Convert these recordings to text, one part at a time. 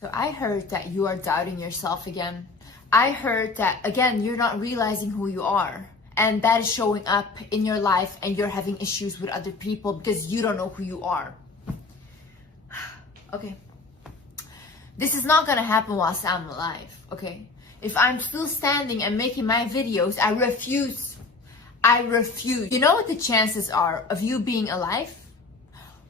So I heard that you are doubting yourself again. I heard that, again, you're not realizing who you are. And that is showing up in your life and you're having issues with other people because you don't know who you are. Okay. This is not gonna happen whilst I'm alive, okay? If I'm still standing and making my videos, I refuse. I refuse. You know what the chances are of you being alive?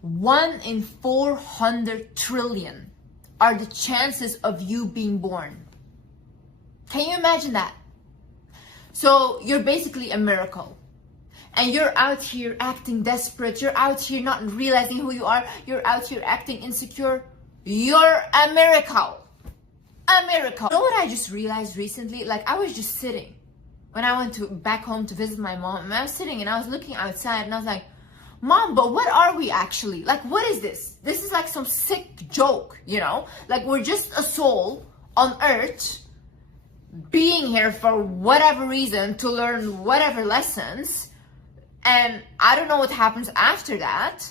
1 in 400 trillion are the chances of you being born. Can you imagine that? So you're basically a miracle. And you're out here acting desperate. You're out here not realizing who you are. You're out here acting insecure. You're a miracle. A miracle. You know what I just realized recently? Like, I was just sitting when I went back home to visit my mom. And I was sitting and I was looking outside and I was like, Mom, but what are we actually? Like, what is this? This is like some sick joke, you know? Like, we're just a soul on earth being here for whatever reason to learn whatever lessons. And I don't know what happens after that.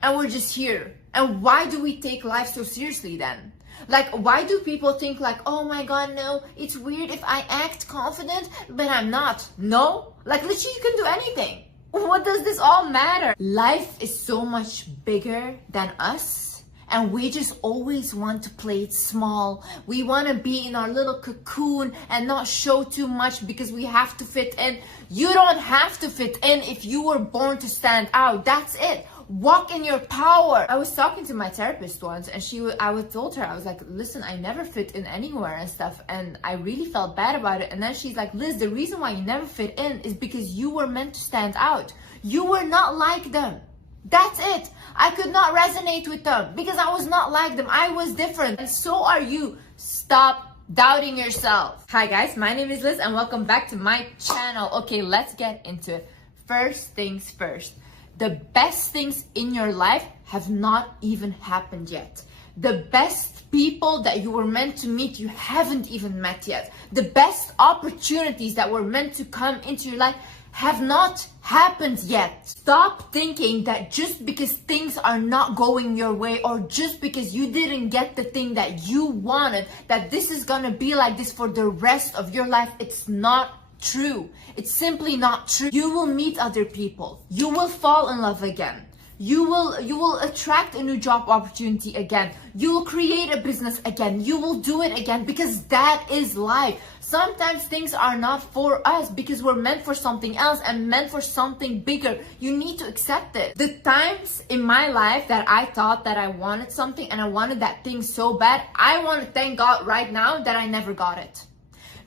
And we're just here. And why do we take life so seriously then? Like, why do people think like, oh my God, no, it's weird if I act confident, but I'm not? No, like literally you can do anything. What does this all matter? Life is so much bigger than us. And we just always want to play it small. We want to be in our little cocoon and not show too much because we have to fit in. You don't have to fit in if you were born to stand out. That's it. Walk in your power. I was talking to my therapist once and I told her, I was like, listen, I never fit in anywhere and stuff. And I really felt bad about it. And then she's like, Liz, the reason why you never fit in is because you were meant to stand out. You were not like them. That's it. I could not resonate with them because I was not like them. I was different. And so are you. Stop doubting yourself. Hi guys, my name is Liz and welcome back to my channel. Okay, let's get into it. First things first. The best things in your life have not even happened yet. The best people that you were meant to meet, you haven't even met yet. The best opportunities that were meant to come into your life have not happened yet. Stop thinking that just because things are not going your way or just because you didn't get the thing that you wanted, that this is gonna be like this for the rest of your life. It's not true. It's simply not true. You will meet other people. You will fall in love again. You will attract a new job opportunity again. You will create a business again. You will do it again because that is life. Sometimes things are not for us because we're meant for something else and meant for something bigger. You need to accept it. The times in my life that I thought that I wanted something and I wanted that thing so bad, I want to thank God right now that I never got it.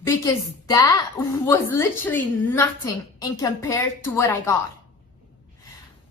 Because that was literally nothing in compared to what I got.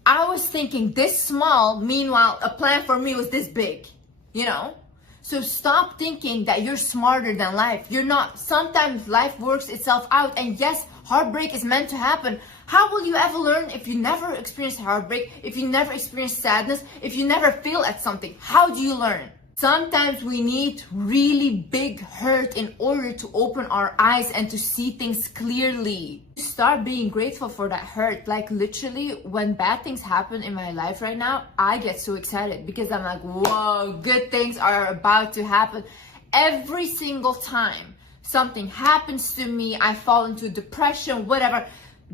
I was thinking this small, meanwhile, a plan for me was this big, you know? So stop thinking that you're smarter than life. You're not. Sometimes life works itself out. And yes, heartbreak is meant to happen. How will you ever learn if you never experience heartbreak, if you never experience sadness, if you never feel at something? How do you learn? Sometimes we need really big hurt in order to open our eyes and to see things clearly. Start being grateful for that hurt. Like literally when bad things happen in my life right now, I get so excited because I'm like, whoa, good things are about to happen. Every single time something happens to me, I fall into depression, whatever.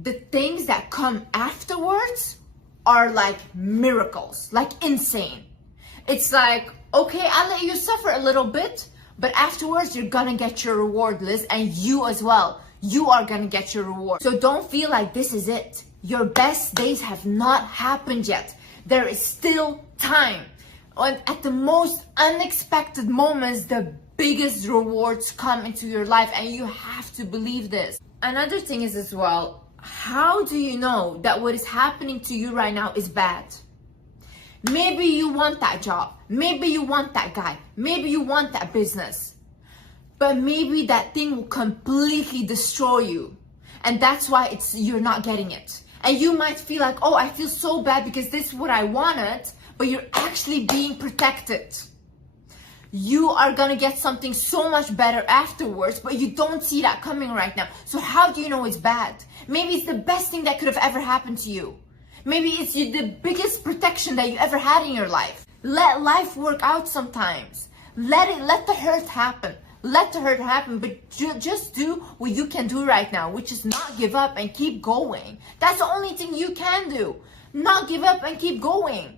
The things that come afterwards are like miracles, like insane. It's like, okay, I'll let you suffer a little bit, but afterwards you're gonna get your reward, Liz, and you as well. You are gonna get your reward. So don't feel like this is it. Your best days have not happened yet. There is still time. And at the most unexpected moments, the biggest rewards come into your life, and you have to believe this. Another thing is as well, how do you know that what is happening to you right now is bad? Maybe you want that job. Maybe you want that guy. Maybe you want that business. But maybe that thing will completely destroy you. And that's why you're not getting it. And you might feel like, oh, I feel so bad because this is what I wanted, but you're actually being protected. You are gonna get something so much better afterwards, but you don't see that coming right now. So how do you know it's bad? Maybe it's the best thing that could have ever happened to you. Maybe it's the biggest protection that you ever had in your life. Let life work out sometimes. Let the hurt happen. Let the hurt happen, but just do what you can do right now, which is not give up and keep going. That's the only thing you can do. Not give up and keep going.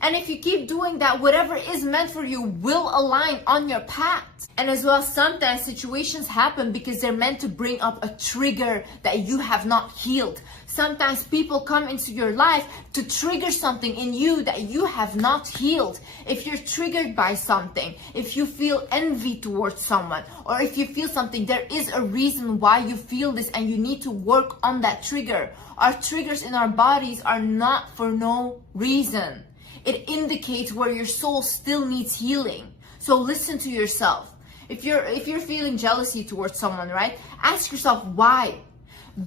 And if you keep doing that, whatever is meant for you will align on your path. And as well, sometimes situations happen because they're meant to bring up a trigger that you have not healed. Sometimes people come into your life to trigger something in you that you have not healed. If you're triggered by something, if you feel envy towards someone, or if you feel something, there is a reason why you feel this and you need to work on that trigger. Our triggers in our bodies are not for no reason. It indicates where your soul still needs healing. So listen to yourself. If you're feeling jealousy towards someone, right? Ask yourself why.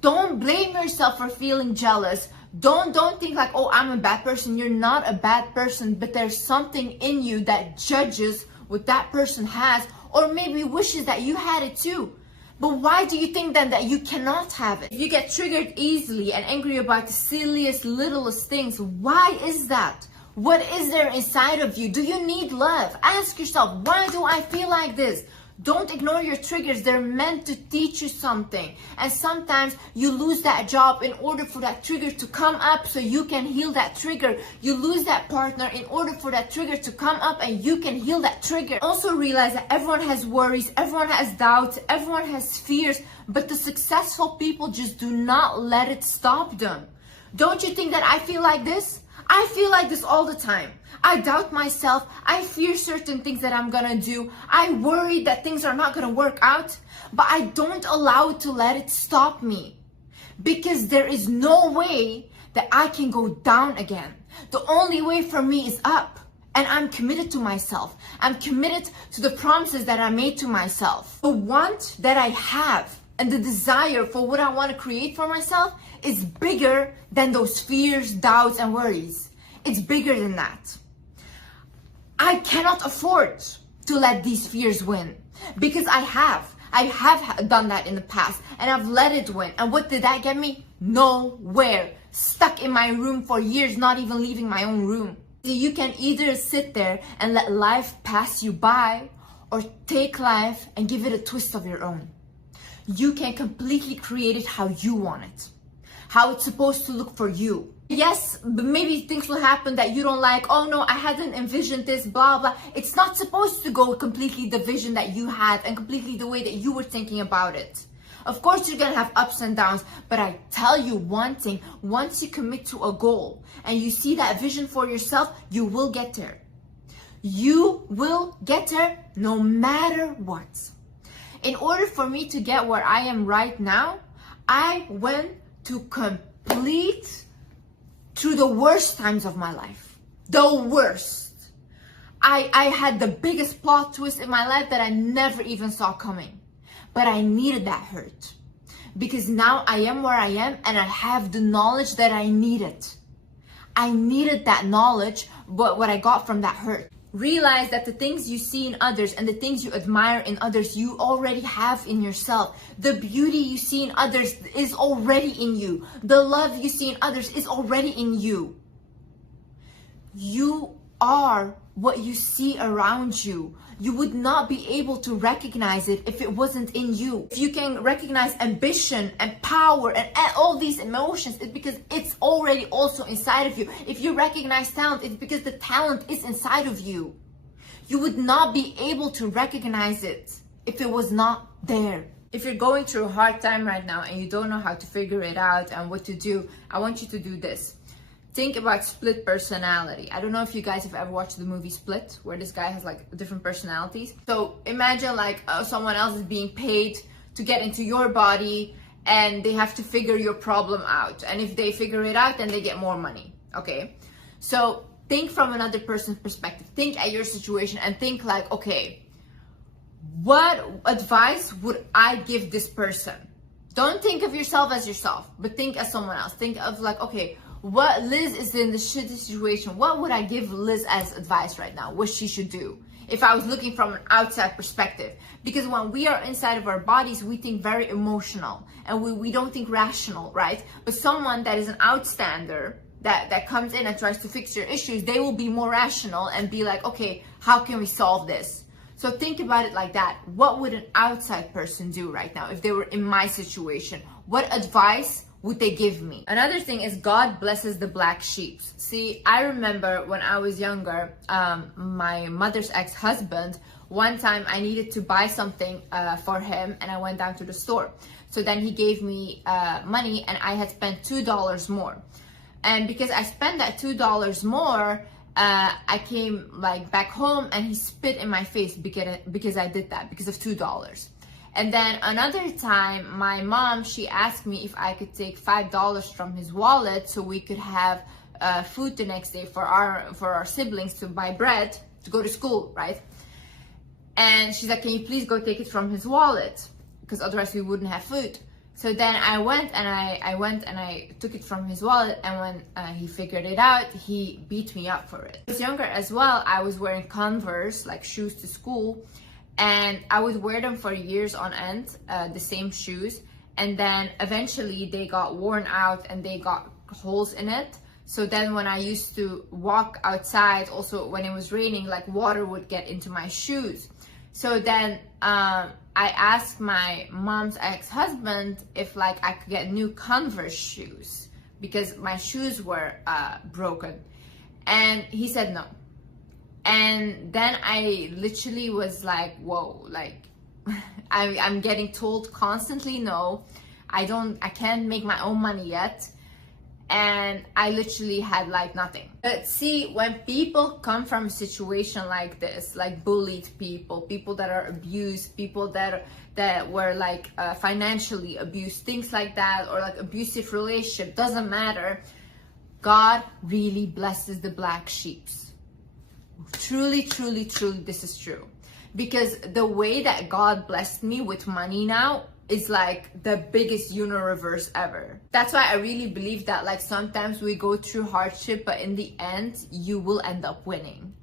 Don't blame yourself for feeling jealous. Don't think like, oh, I'm a bad person. You're not a bad person, but there's something in you that judges what that person has, or maybe wishes that you had it too. But why do you think then that you cannot have it? If you get triggered easily and angry about the silliest, littlest things, why is that? What is there inside of you? Do you need love? Ask yourself, why do I feel like this? Don't ignore your triggers. They're meant to teach you something. And sometimes you lose that job in order for that trigger to come up so you can heal that trigger. You lose that partner in order for that trigger to come up and you can heal that trigger. Also realize that everyone has worries, everyone has doubts, everyone has fears, but the successful people just do not let it stop them. Don't you think that I feel like this? I feel like this all the time. I doubt myself. I fear certain things that I'm gonna do. I worry that things are not gonna work out, but I don't allow it to let it stop me, because there is no way that I can go down again. The only way for me is up, and I'm committed to myself. I'm committed to the promises that I made to myself. The want that I have and the desire for what I want to create for myself is bigger than those fears, doubts, and worries. It's bigger than that. I cannot afford to let these fears win, because I have done that in the past, and I've let it win. And what did that get me? Nowhere. Stuck in my room for years, not even leaving my own room. So you can either sit there and let life pass you by, or take life and give it a twist of your own. You can completely create it how you want it, how it's supposed to look for you. Yes, but maybe things will happen that you don't like. Oh no, I hadn't envisioned this, blah, blah. It's not supposed to go completely the vision that you had and completely the way that you were thinking about it. Of course, you're gonna have ups and downs, but I tell you one thing, once you commit to a goal and you see that vision for yourself, you will get there. You will get there no matter what. In order for me to get where I am right now, I went to complete through the worst times of my life. The worst. I had the biggest plot twist in my life that I never even saw coming. But I needed that hurt, because now I am where I am and I have the knowledge that I needed. I needed that knowledge, but what I got from that hurt. Realize that the things you see in others and the things you admire in others, you already have in yourself. The beauty you see in others is already in you. The love you see in others is already in you. You are what you see around you. You would not be able to recognize it if it wasn't in you. If you can recognize ambition and power and all these emotions, it's because it's already also inside of you. If you recognize talent, it's because the talent is inside of you. You would not be able to recognize it if it was not there. If you're going through a hard time right now and you don't know how to figure it out and what to do, I want you to do this. Think about split personality. I don't know if you guys have ever watched the movie Split, where this guy has like different personalities. So imagine like someone else is being paid to get into your body and they have to figure your problem out. And if they figure it out, then they get more money. Okay. So think from another person's perspective. Think at your situation and think like, okay, what advice would I give this person? Don't think of yourself as yourself, but think as someone else. Think of like, okay, what Liz is in the shitty situation. What would I give Liz as advice right now? What she should do if I was looking from an outside perspective? Because when we are inside of our bodies, we think very emotional and we don't think rational, right? But someone that is an outstander that comes in and tries to fix your issues, they will be more rational and be like, okay, how can we solve this? So think about it like that. What would an outside person do right now if they were in my situation? What advice would they give me? Another thing is God blesses the black sheep. See, I remember when I was younger, my mother's ex-husband, one time I needed to buy something for him, and I went down to the store. So then he gave me money, and I had spent $2 more. And because I spent that $2 more, I came like back home and he spit in my face because I did that, because of $2. And then another time, my mom, she asked me if I could take $5 from his wallet so we could have food the next day for our siblings to buy bread to go to school, right? And she's like, can you please go take it from his wallet? Because otherwise we wouldn't have food. So then I went and I took it from his wallet, and when he figured it out, he beat me up for it. When I was younger as well, I was wearing Converse, like shoes to school, and I would wear them for years on end, the same shoes, and then eventually they got worn out and they got holes in it. So then when I used to walk outside, also when it was raining, like water would get into my shoes. So then I asked my mom's ex-husband if like I could get new Converse shoes because my shoes were broken, and he said no. And then I literally was like, whoa, like I'm getting told constantly no, I can't make my own money yet. And I literally had like nothing. But see, when people come from a situation like this, like bullied people that are abused, people that were like financially abused, things like that, or like abusive relationship, doesn't matter. God really blesses the black sheeps. Truly, truly, truly, this is true. Because the way that God blessed me with money now is like the biggest universe ever. That's why I really believe that like sometimes we go through hardship, but in the end, you will end up winning.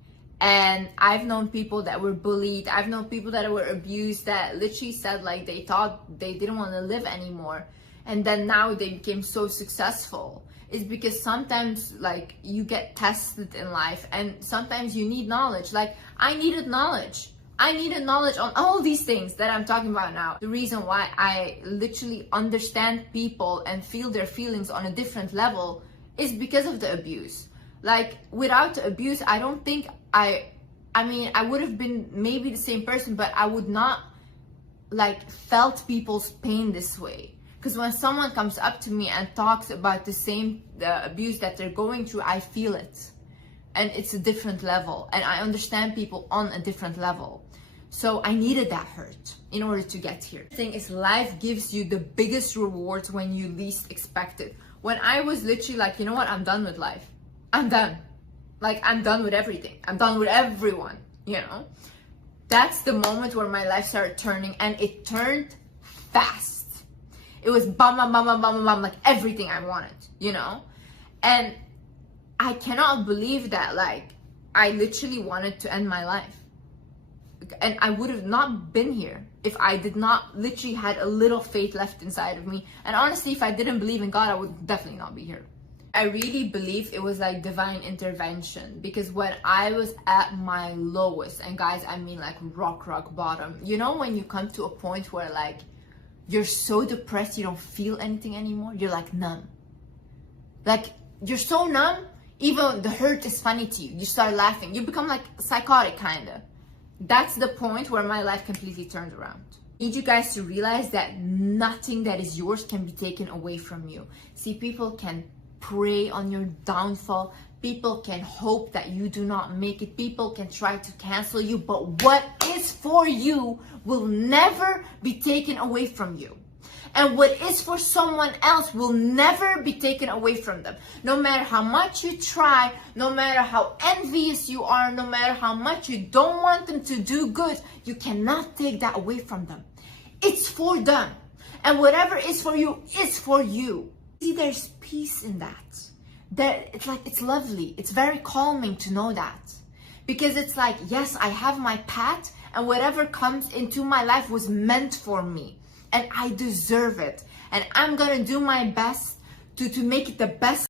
And I've known people that were bullied. I've known people that were abused that literally said like they thought they didn't want to live anymore. And then now they became so successful. It's because sometimes like you get tested in life, and sometimes you need knowledge. Like I needed knowledge. I needed knowledge on all these things that I'm talking about now. The reason why I literally understand people and feel their feelings on a different level is because of the abuse. Like without the abuse, I don't think I would have been maybe the same person, but I would not like felt people's pain this way. Because when someone comes up to me and talks about the same abuse that they're going through, I feel it. And it's a different level. And I understand people on a different level. So I needed that hurt in order to get here. The thing is, life gives you the biggest rewards when you least expect it. When I was literally like, you know what, I'm done with life. I'm done. Like, I'm done with everything. I'm done with everyone, you know? That's the moment where my life started turning, and it turned fast. It was bam, bam, bam, bam, bam, bam, like everything I wanted, you know? And I cannot believe that, like, I literally wanted to end my life. And I would have not been here if I did not literally had a little faith left inside of me. And honestly, if I didn't believe in God, I would definitely not be here. I really believe it was like divine intervention, because when I was at my lowest, and guys, I mean like rock bottom, you know, when you come to a point where like you're so depressed, you don't feel anything anymore, you're like numb. Like you're so numb, even the hurt is funny to you. You start laughing, you become like psychotic kind of. That's the point where my life completely turned around. I need you guys to realize that nothing that is yours can be taken away from you. See, people can prey on your downfall. People can hope that you do not make it. People can try to cancel you, but what is for you will never be taken away from you. And what is for someone else will never be taken away from them. No matter how much you try, no matter how envious you are, no matter how much you don't want them to do good, you cannot take that away from them. It's for them. And whatever is for you is for you. See, there's peace in that. It's lovely. It's very calming to know that. Because it's like, yes, I have my path, and whatever comes into my life was meant for me. And I deserve it. And I'm gonna do my best to make it the best